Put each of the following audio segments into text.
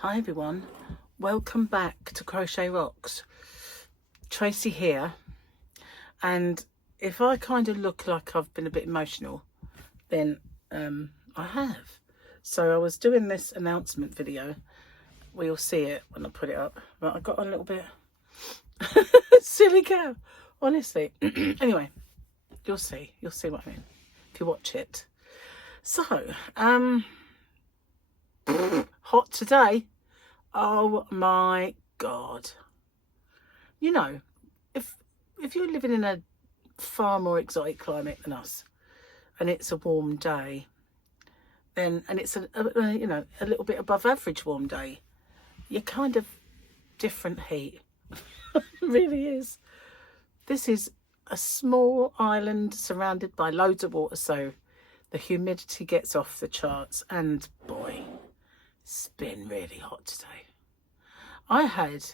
Hi everyone, welcome back to Crochet Rocks. Tracy here, and if I kind of look like I've been a bit emotional, then I have. So I was doing this announcement video. We'll see it when I put it up, but I got a little bit silly cow, honestly. Anyway, you'll see what I mean if you watch it. So hot today. Oh my god. You know, if you're living in a far more exotic climate than us and it's a warm day, then and it's a you know, a little bit above average warm day, you're kind of different heat. It really is. This is a small island surrounded by loads of water, so the humidity gets off the charts, and boy, it's been really hot today. I had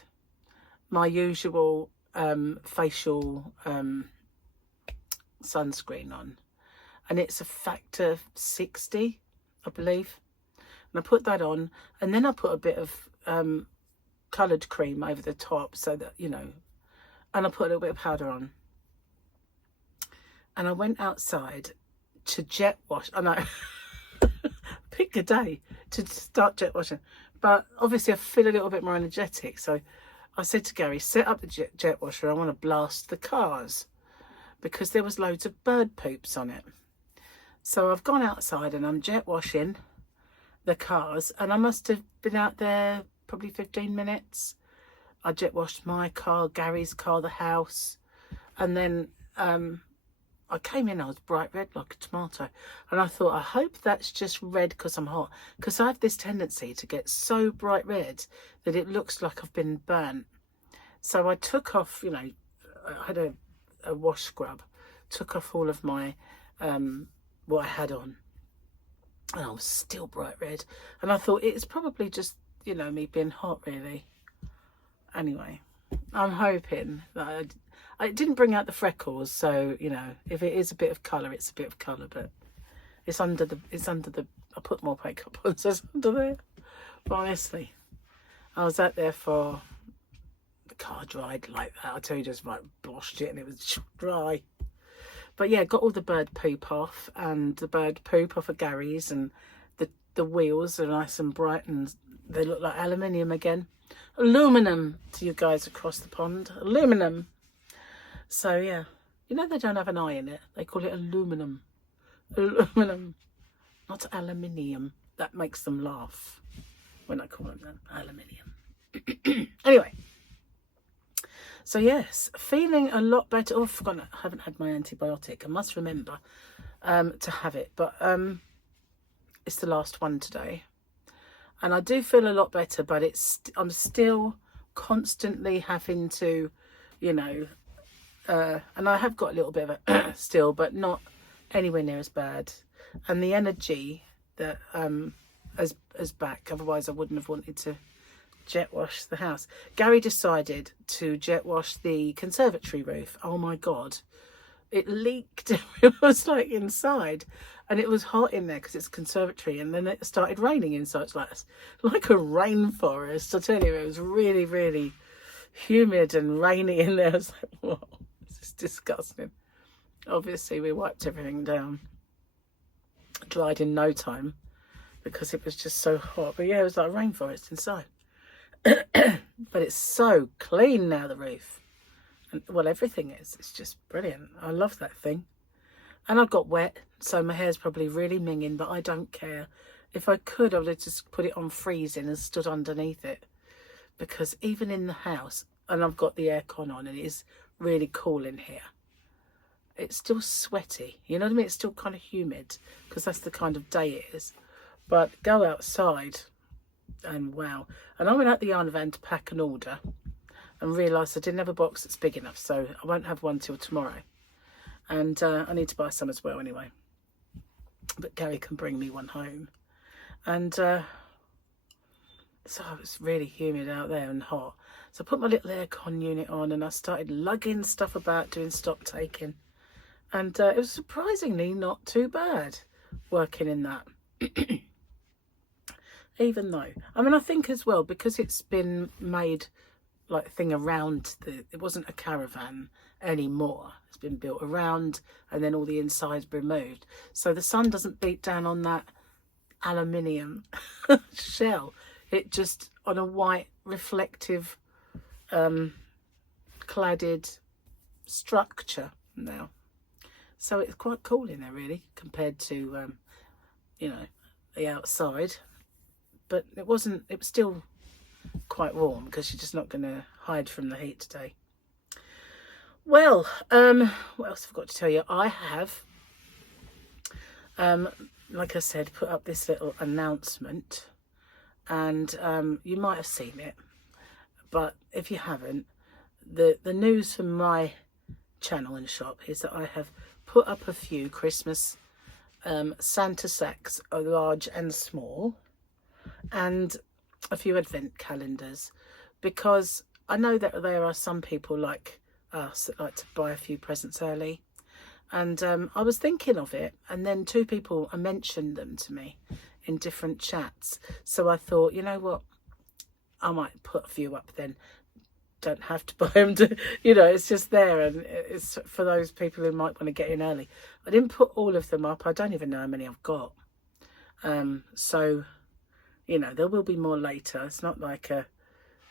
my usual facial sunscreen on, and it's a factor 60, I believe. And I put that on, and then I put a bit of coloured cream over the top so that, you know, and I put a little bit of powder on. And I went outside to jet wash. I know, pick a day to start jet washing. But obviously I feel a little bit more energetic. So I said to Gary, set up the jet washer. I want to blast the cars because there was loads of bird poops on it. So I've gone outside and I'm jet washing the cars. And I must have been out there probably 15 minutes. I jet washed my car, Gary's car, the house. And then I came in, I was bright red like a tomato, and I thought, I hope that's just red because I'm hot, because I have this tendency to get so bright red that it looks like I've been burnt. So I took off, you know, I had a wash scrub, took off all of my what I had on, and I was still bright red, and I thought it's probably just, you know, me being hot really. Anyway, I'm hoping that I didn't bring out the freckles, so, you know, if it is a bit of colour, it's a bit of colour, but it's under the, I put more makeup on, so it's under there. But honestly, I was out there for, the car dried like that, I tell you, just like bloshed it and it was dry. But yeah, got all the bird poop off, and the bird poop off of Gary's, and the wheels are nice and bright and they look like aluminium again. Aluminum to you guys across the pond, aluminum. So yeah, you know they don't have an I in it. They call it aluminum. Aluminum, not aluminium. That makes them laugh when I call them that, aluminium. Anyway, so yes, feeling a lot better. Oh, I forgot, I haven't had my antibiotic. I must remember to have it, but it's the last one today. And I do feel a lot better, but I'm still constantly having to, you know, and I have got a little bit of a still, but not anywhere near as bad. And the energy that is back. Otherwise I wouldn't have wanted to jet wash the house. Gary decided to jet wash the conservatory roof. Oh my god, it leaked. It was like inside, and it was hot in there because it's a conservatory, and then it started raining inside. It's like a rainforest. I tell you, it was really, really humid and rainy in there. I was like, whoa, this is disgusting. Obviously we wiped everything down, dried in no time because it was just so hot. But yeah, it was like a rainforest inside. But it's so clean now, the roof. And, well, everything is. It's just brilliant. I love that thing. And I got wet, so my hair's probably really minging, but I don't care. If I could, I would have just put it on freezing and stood underneath it. Because even in the house, and I've got the aircon on, and it is really cool in here, it's still sweaty. You know what I mean? It's still kind of humid, because that's the kind of day it is. But go outside, and wow. And I went out the yarn van to pack an order, and realised I didn't have a box that's big enough, so I won't have one till tomorrow. And I need to buy some as well anyway. But Gary can bring me one home. And so it was really humid out there and hot. So I put my little aircon unit on and I started lugging stuff about, doing stock taking. And it was surprisingly not too bad working in that. even though, I mean, I think as well, because it's been made like thing around it wasn't a caravan anymore. It's been built around and then all the inside's removed. So the sun doesn't beat down on that aluminium shell. It just on a white reflective cladded structure now. So it's quite cool in there really compared to you know, the outside. But it was still quite warm because you're just not going to hide from the heat today. Well, what else I forgot to tell you? I have, like I said, put up this little announcement, and you might have seen it, but if you haven't, the news from my channel and shop is that I have put up a few Christmas Santa sacks, large and small, and a few advent calendars, because I know that there are some people like us that like to buy a few presents early, and I was thinking of it, and then two people mentioned them to me in different chats, so I thought, you know what, I might put a few up then. Don't have to buy them to, you know, it's just there, and it's for those people who might want to get in early. I didn't put all of them up. I don't even know how many I've got, so you know, there will be more later. It's not like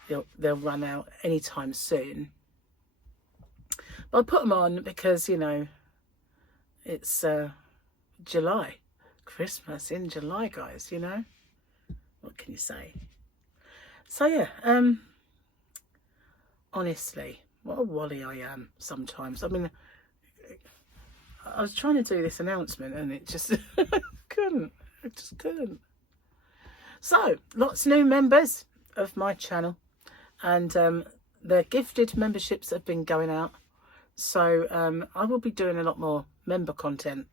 they'll run out anytime soon. But I put them on because, you know, it's July. Christmas in July, guys, you know. What can you say? So, yeah, honestly, what a wally I am sometimes. I mean, I was trying to do this announcement and it just couldn't. I just couldn't. So, lots of new members of my channel, and the gifted memberships have been going out. So I will be doing a lot more member content,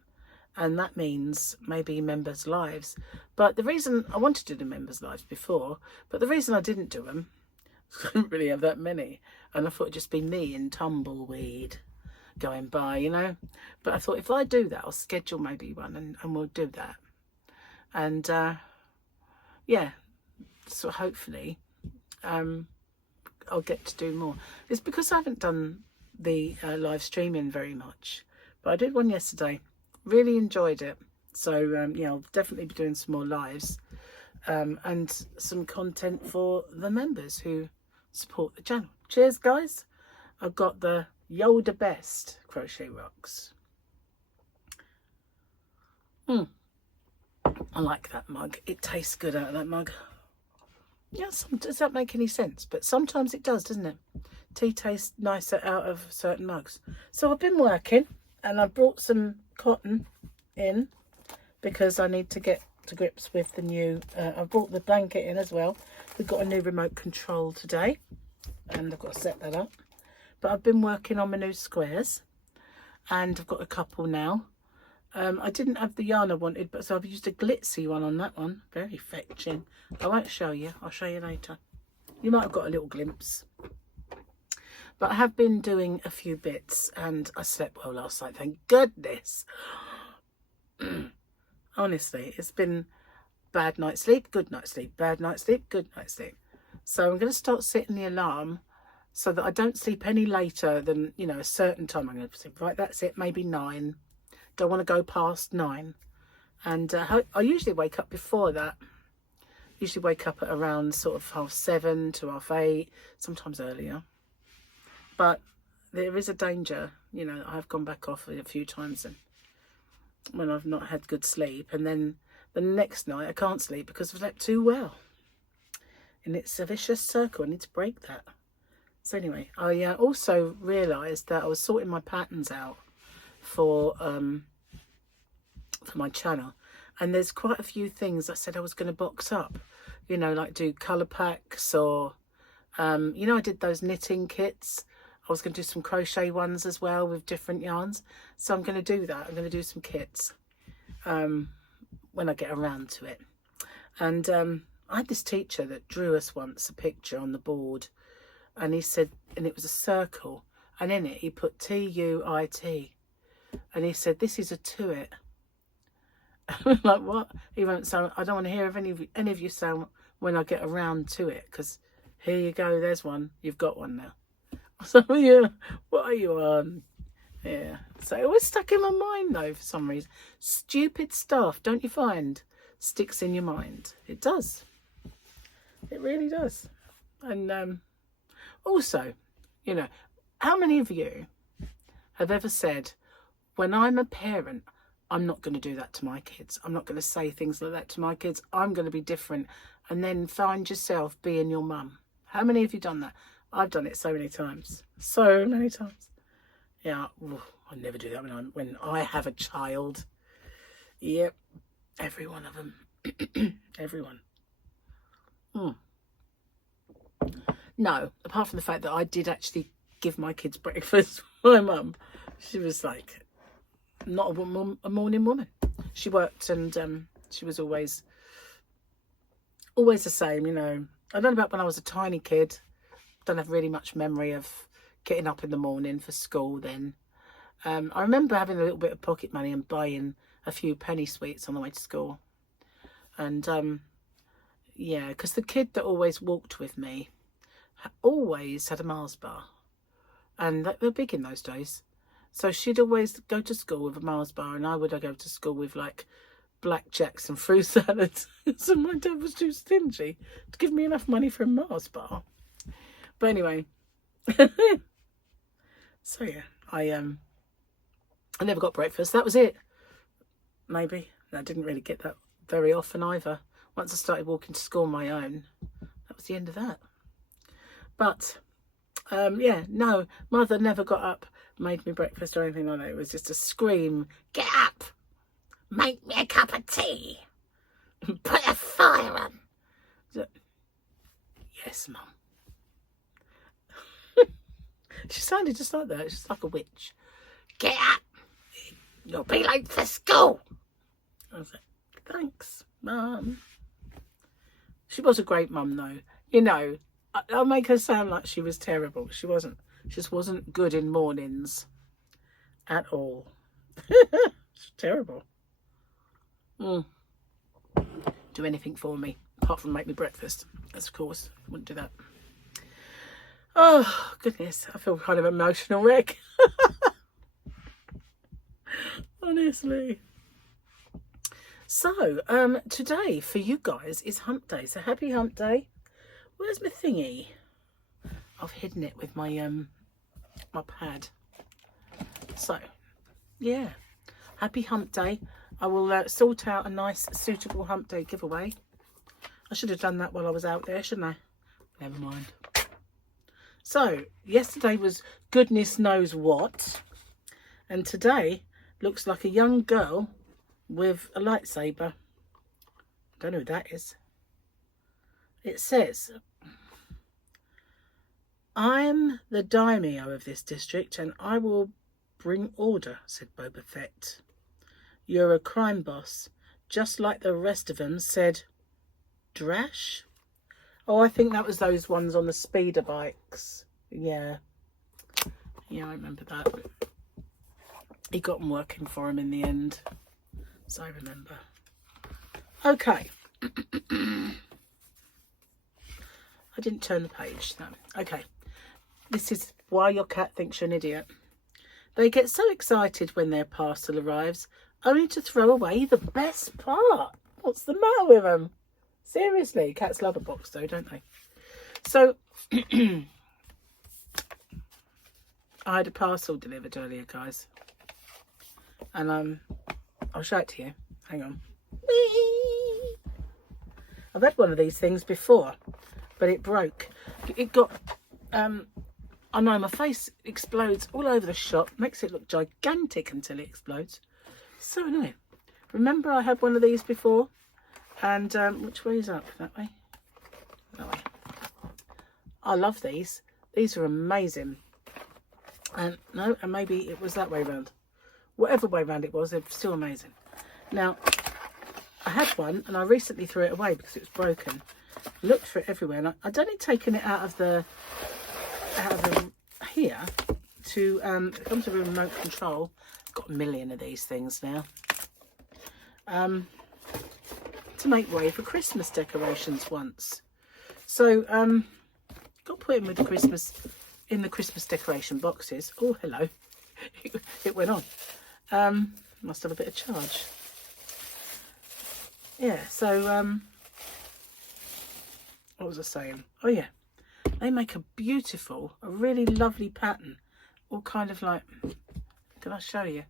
and that means maybe members' lives. But the reason I wanted to do members' lives before, but the reason I didn't do them, I didn't really have that many, and I thought it'd just be me and Tumbleweed going by, you know. But I thought if I do that, I'll schedule maybe one, and we'll do that. And yeah, so hopefully I'll get to do more. It's because I haven't done the live streaming very much, but I did one yesterday, really enjoyed it. So yeah, I'll definitely be doing some more lives, and some content for the members who support the channel. Cheers, guys. I've got the Yoda Best Crochet Rocks. I like that mug. It tastes good out of that mug. Yeah, does that make any sense? But sometimes it does, doesn't it? Tea tastes nicer out of certain mugs. So I've been working, and I brought some cotton in because I need to get to grips with the new... I brought the blanket in as well. We've got a new remote control today, and I've got to set that up. But I've been working on my new squares, and I've got a couple now. I didn't have the yarn I wanted, but so I've used a glitzy one on that one. Very fetching. I won't show you. I'll show you later. You might have got a little glimpse. But I have been doing a few bits, and I slept well last night, thank goodness. Honestly, it's been bad night's sleep, good night's sleep, bad night's sleep, good night's sleep. So I'm going to start setting the alarm so that I don't sleep any later than, you know, a certain time. I'm going to say, right, that's it, maybe 9. Don't want to go past 9. And I usually wake up before that. Usually wake up at around sort of 7:30 to 8:30, sometimes earlier. But there is a danger, you know, I've gone back off a few times and when I've not had good sleep, and then the next night I can't sleep because I've slept too well. And it's a vicious circle. I need to break that. So anyway, I also realised that I was sorting my patterns out for my channel, and there's quite a few things I said I was going to box up, you know, like do colour packs, or you know, I did those knitting kits. I was going to do some crochet ones as well with different yarns, so I'm going to do that. I'm going to do some kits when I get around to it. And I had this teacher that drew us once a picture on the board, and he said, and it was a circle, and in it he put T-U-I-T, and he said, this is a to-it. Like, what? He won't sound. I don't want to hear of any of you sound when I get around to it, because here you go, there's one. You've got one now. So yeah, what are you on? Yeah. So it was stuck in my mind though for some reason. Stupid stuff, don't you find, sticks in your mind? It does. It really does. And also, you know, how many of you have ever said, when I'm a parent, I'm not going to do that to my kids. I'm not going to say things like that to my kids. I'm going to be different. And then find yourself being your mum. How many of you done that? I've done it so many times. So many times. Yeah, I never do that when I have a child. Yep. Every one of them. Everyone. No, apart from the fact that I did actually give my kids breakfast. My mum, she was like, not a morning woman. She worked, and she was always the same, you know. I don't know about when I was a tiny kid. Don't have really much memory of getting up in the morning for school then. I remember having a little bit of pocket money and buying a few penny sweets on the way to school. And yeah, because the kid that always walked with me always had a Mars bar, and they were big in those days. So she'd always go to school with a Mars bar, and I would go to school with like blackjacks and fruit salads. So my dad was too stingy to give me enough money for a Mars bar. But anyway, so yeah, I never got breakfast. That was it. Maybe. I didn't really get that very often either. Once I started walking to school on my own, that was the end of that. But yeah, no, mother never got up, made me breakfast or anything like that. It was just a scream, get up, make me a cup of tea, and put a fire on. So, yes, Mum. She sounded just like that. She's like a witch. Get up, you'll be late for school. I was like, thanks, Mum. She was a great mum though. You know, I'll make her sound like she was terrible. She wasn't. She just wasn't good in mornings at all. She's terrible. Do anything for me apart from make me breakfast. Of course, wouldn't do that. Oh goodness, I feel kind of emotional wreck. Honestly. So today for you guys is Hump Day. So happy Hump Day. Where's my thingy? I've hidden it with my my pad. So yeah, happy Hump Day. I will sort out a nice suitable Hump Day giveaway. I should have done that while I was out there, shouldn't I? Never mind. So yesterday was goodness knows what, and today looks like a young girl with a lightsaber. Don't know who that is. It says, I'm the daimyo of this district and I will bring order, said Boba Fett. You're a crime boss, just like the rest of them, said Drash. Oh, I think that was those ones on the speeder bikes. Yeah. Yeah, I remember that. He got them working for him in the end. So I remember. Okay. I didn't turn the page, no. Okay. This is why your cat thinks you're an idiot. They get so excited when their parcel arrives, only to throw away the best part. What's the matter with them? Seriously, cats love a box though, don't they? So, I had a parcel delivered earlier, guys. And I'll show it to you. Hang on. Whee! I've had one of these things before, but it broke. It got, I know my face explodes all over the shop. Makes it look gigantic until it explodes. So annoying. Remember I had one of these before? And which way is up? That way? That way. I love these. These are amazing. And no, and maybe it was that way round. Whatever way round it was, they're still amazing. Now, I had one and I recently threw it away because it was broken. I looked for it everywhere, and I'd only taken it out of the here to it comes with a remote control. I've got a million of these things now. to make way for Christmas decorations once. So got put in with the Christmas decoration boxes. Oh, hello. It went on. Must have a bit of charge. Yeah, so what was I saying? Oh yeah, they make a really lovely pattern, all kind of like, can I show you?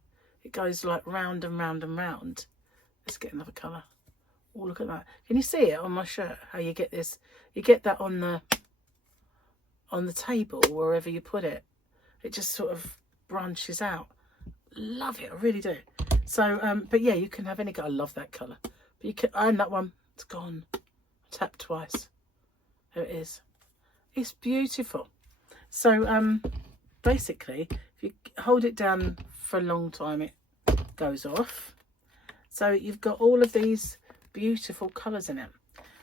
It goes like round and round and round. Let's get another colour. Oh, look at that. Can you see it on my shirt? How you get this? You get that on the table, wherever you put it. It just sort of branches out. Love it, I really do. So, but yeah, you can have any colour. I love that colour. But you can, and that one, it's gone. Tap twice. There it is. It's beautiful. So, basically, if you hold it down for a long time, it goes off. So you've got all of these beautiful colours in it,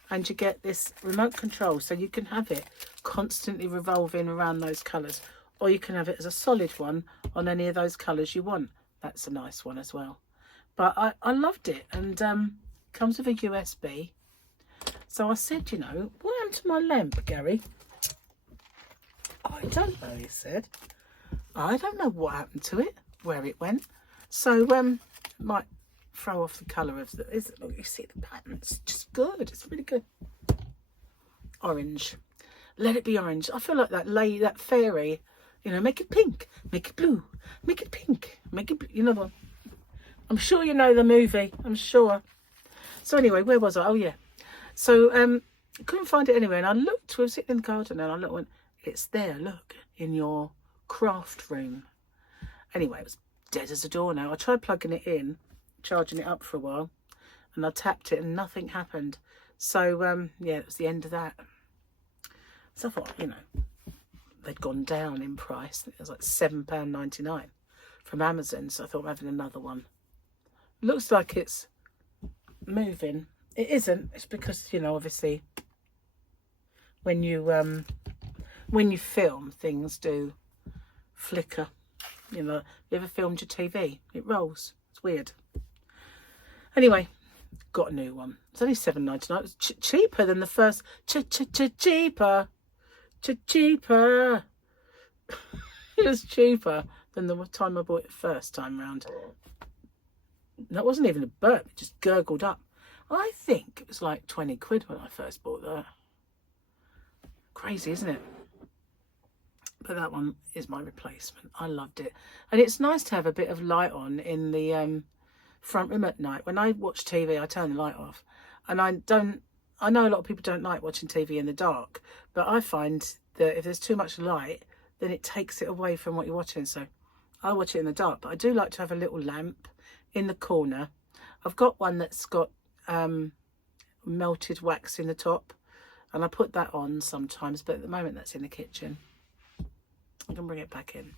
and you get this remote control, so you can have it constantly revolving around those colours, or you can have it as a solid one on any of those colours you want. That's a nice one as well. But I loved it, and comes with a USB. So I said, you know, what happened to my lamp, Gary? I don't know, he said. I don't know what happened to it, where it went. So might throw off the colour of the, look, you see the pattern, it's just good, it's really good. Orange, let it be orange. I feel like that fairy, you know, make it pink, make it blue, make it pink, make it blue. You know the one. I'm sure you know the movie, I'm sure. So anyway, where was I? Oh yeah, so couldn't find it anywhere, and I looked, we were sitting in the garden, and I looked, went, it's there, look, in your craft room. Anyway, it was dead as a door now. I tried plugging it in, charging it up for a while, and I tapped it and nothing happened. So yeah, it was the end of that. So I thought, you know, they'd gone down in price. It was like £7.99 from Amazon, so I thought I'm having another one. Looks like it's moving. It isn't. It's because, you know, obviously when you film, things do flicker. You know, you ever filmed your TV? It rolls. It's weird. Anyway, got a new one. It's only £7.99. It was cheaper than the first. Cheaper. Cheaper. It was cheaper than the time I bought it first time round. That wasn't even a burp. It just gurgled up. I think it was like 20 quid when I first bought that. Crazy, isn't it? But that one is my replacement. I loved it. And it's nice to have a bit of light on in the front room at night. When I watch TV, I turn the light off. And I know a lot of people don't like watching TV in the dark, but I find that if there's too much light, then it takes it away from what you're watching. So I watch it in the dark, but I do like to have a little lamp in the corner. I've got one that's got melted wax in the top, and I put that on sometimes, but at the moment that's in the kitchen. I can bring it back in.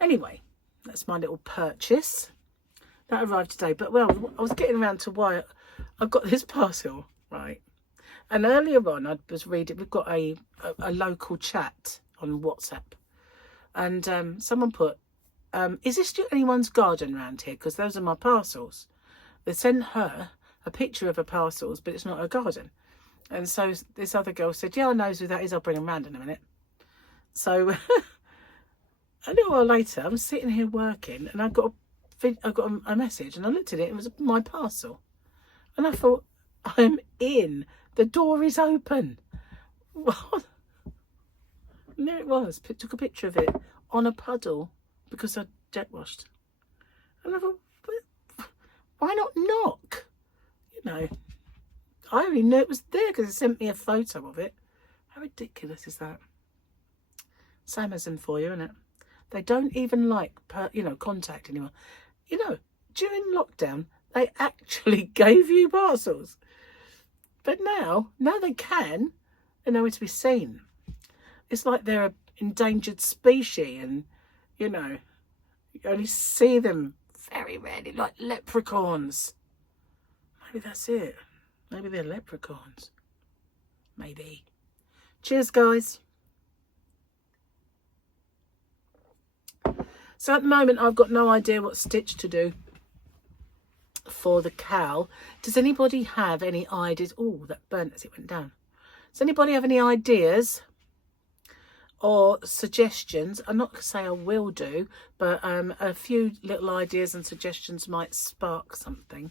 Anyway, that's my little purchase. That arrived today. But, well, I was getting around to why I've got this parcel, right? And earlier on, I was reading, we've got a local chat on WhatsApp. And someone put, is this anyone's garden around here? Because those are my parcels. They sent her a picture of her parcels, but it's not her garden. And so this other girl said, yeah, I know who that is. I'll bring them round in a minute. So a little while later, I'm sitting here working, and I got a message, and I looked at it. It was my parcel, and I thought, I'm in. The door is open. What? And there it was. Took a picture of it on a puddle because I jet washed, and I thought, why not knock? You know, I only knew it was there because it sent me a photo of it. How ridiculous is that? It's Amazon for you, isn't it? They don't even like, contact anyone. You know, during lockdown, they actually gave you parcels. But now they can. They're nowhere to be seen. It's like they're an endangered species, and, you know, you only see them very rarely, like leprechauns. Maybe that's it. Maybe they're leprechauns. Maybe. Cheers, guys. So at the moment, I've got no idea what stitch to do for the cowl. Does anybody have any ideas? Oh, that burnt as it went down. Does anybody have any ideas or suggestions? I'm not going to say I will do, but a few little ideas and suggestions might spark something.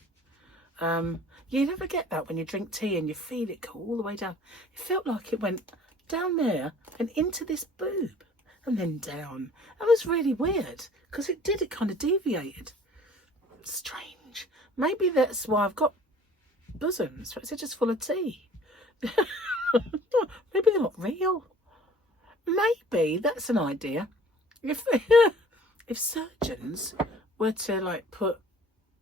You never get that when you drink tea and you feel it go all the way down. It felt like it went down there and into this boob and then down. That was really weird because it kind of deviated. Strange. Maybe that's why I've got bosoms. Perhaps they're just full of tea. Maybe they're not real. Maybe that's an idea. If surgeons were to like put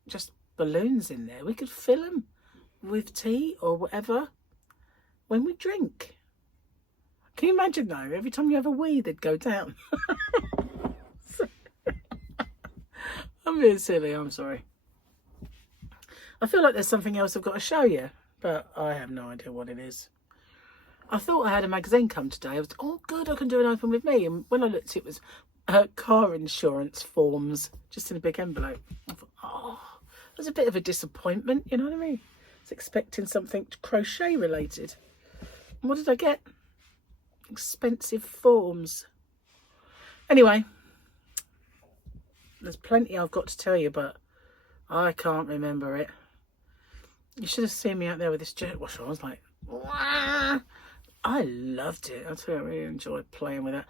just balloons in there, we could fill them with tea or whatever when we drink. Can you imagine though? Every time you have a wee, they'd go down. I'm being silly, I'm sorry. I feel like there's something else I've got to show you, but I have no idea what it is. I thought I had a magazine come today. I was, oh good, I can do an open with me. And when I looked, it was car insurance forms, just in a big envelope. I thought, oh, it was a bit of a disappointment, you know what I mean? I was expecting something crochet related. And what did I get? Expensive forms. Anyway, there's plenty I've got to tell you, but I can't remember it. You should have seen me out there with this jet washer. I was like, wah! I loved it. I tell you, I really enjoyed playing with it.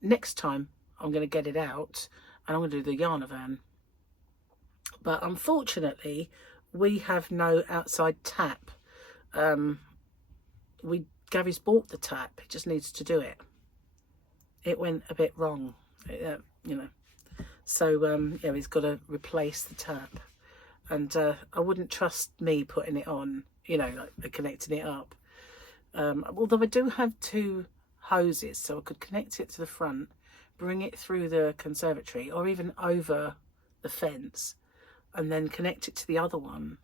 Next time I'm going to get it out and I'm going to do the yarn van. But unfortunately, we have no outside tap. Gary's bought the tap. He just needs to do it. It went a bit wrong, you know. So yeah, he's got to replace the tap. And I wouldn't trust me putting it on, you know, like connecting it up. Although I do have two hoses, so I could connect it to the front, bring it through the conservatory or even over the fence and then connect it to the other one.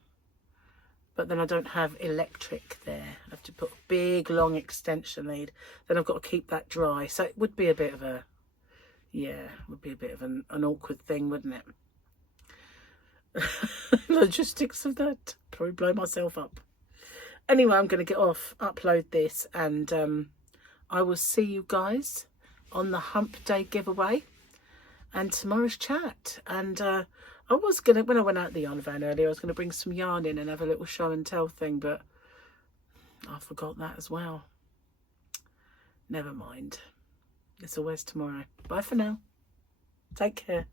But then I don't have electric there. I have to put a big long extension lead. Then I've got to keep that dry. So it would be a bit of a, yeah, it would be a bit of an awkward thing, wouldn't it? Logistics of that, probably blow myself up. Anyway, I'm going to get off, upload this, and I will see you guys on the Hump Day giveaway and tomorrow's chat. And I was going to, when I went out the yarn van earlier, I was going to bring some yarn in and have a little show and tell thing, but I forgot that as well. Never mind. It's always tomorrow. Bye for now. Take care.